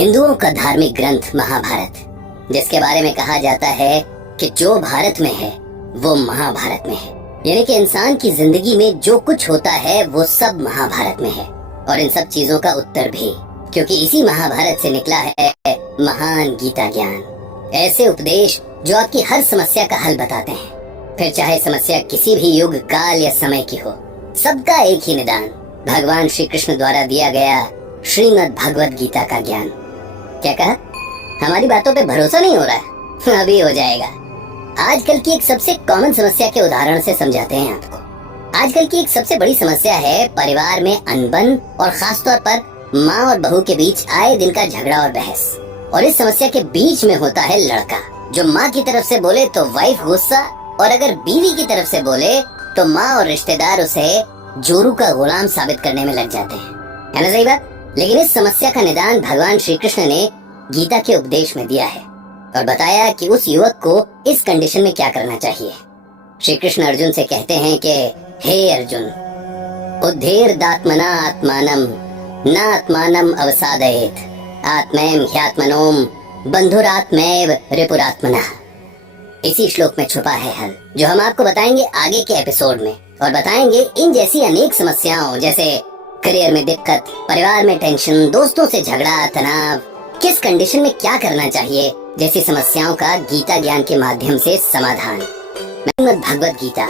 हिंदुओं का धार्मिक ग्रंथ महाभारत, जिसके बारे में कहा जाता है कि जो भारत में है वो महाभारत में है। यानी कि इंसान की जिंदगी में जो कुछ होता है वो सब महाभारत में है, और इन सब चीजों का उत्तर भी, क्योंकि इसी महाभारत से निकला है महान गीता ज्ञान। ऐसे उपदेश जो आपकी हर समस्या का हल बताते हैं, फिर चाहे समस्या किसी भी युग काल या समय की हो, सबका एक ही निदान, भगवान श्री कृष्ण द्वारा दिया गया श्रीमद् भगवद गीता का ज्ञान। क्या कहा? हमारी बातों पे भरोसा नहीं हो रहा है? अभी हो जाएगा। आजकल की एक सबसे कॉमन समस्या के उदाहरण से समझाते हैं आपको। आजकल की एक सबसे बड़ी समस्या है परिवार में अनबन, और खास तौर पर माँ और बहू के बीच आए दिन का झगड़ा और बहस। और इस समस्या के बीच में होता है लड़का, जो माँ की तरफ से बोले तो वाइफ गुस्सा, और अगर बीवी की तरफ से बोले तो माँ और रिश्तेदार उसे जोरू का गुलाम साबित करने में लग जाते हैं। है ना सही बात? लेकिन इस समस्या का निदान भगवान श्री कृष्ण ने गीता के उपदेश में दिया है, और बताया कि उस युवक को इस कंडीशन में क्या करना चाहिए। श्री कृष्ण अर्जुन से कहते हैं कि हे अर्जुन, उद्धेर्दात्मना आत्मानम न आत्मानम अवसादयेत, आत्मैम ह्यात्मनोम बंधुरात्मैव रिपुरात्मनः। इसी श्लोक में छुपा है हल, जो हम आपको बताएंगे आगे के एपिसोड में, और बताएंगे इन जैसी अनेक समस्याओं, जैसे करियर में दिक्कत, परिवार में टेंशन, दोस्तों से झगड़ा, तनाव, किस कंडीशन में क्या करना चाहिए, जैसी समस्याओं का गीता ज्ञान के माध्यम से समाधान। श्रीमद् भगवद गीता,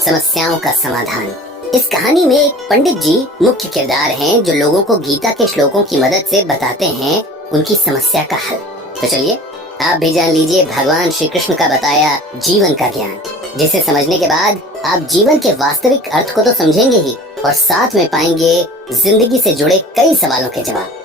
समस्याओं का समाधान। इस कहानी में एक पंडित जी मुख्य किरदार हैं, जो लोगों को गीता के श्लोकों की मदद से बताते हैं उनकी समस्या का हल। तो चलिए आप भी जान लीजिए भगवान श्री कृष्ण का बताया जीवन का ज्ञान, जिसे समझने के बाद आप जीवन के वास्तविक अर्थ को तो समझेंगे ही, और साथ में पाएंगे जिंदगी से जुड़े कई सवालों के जवाब।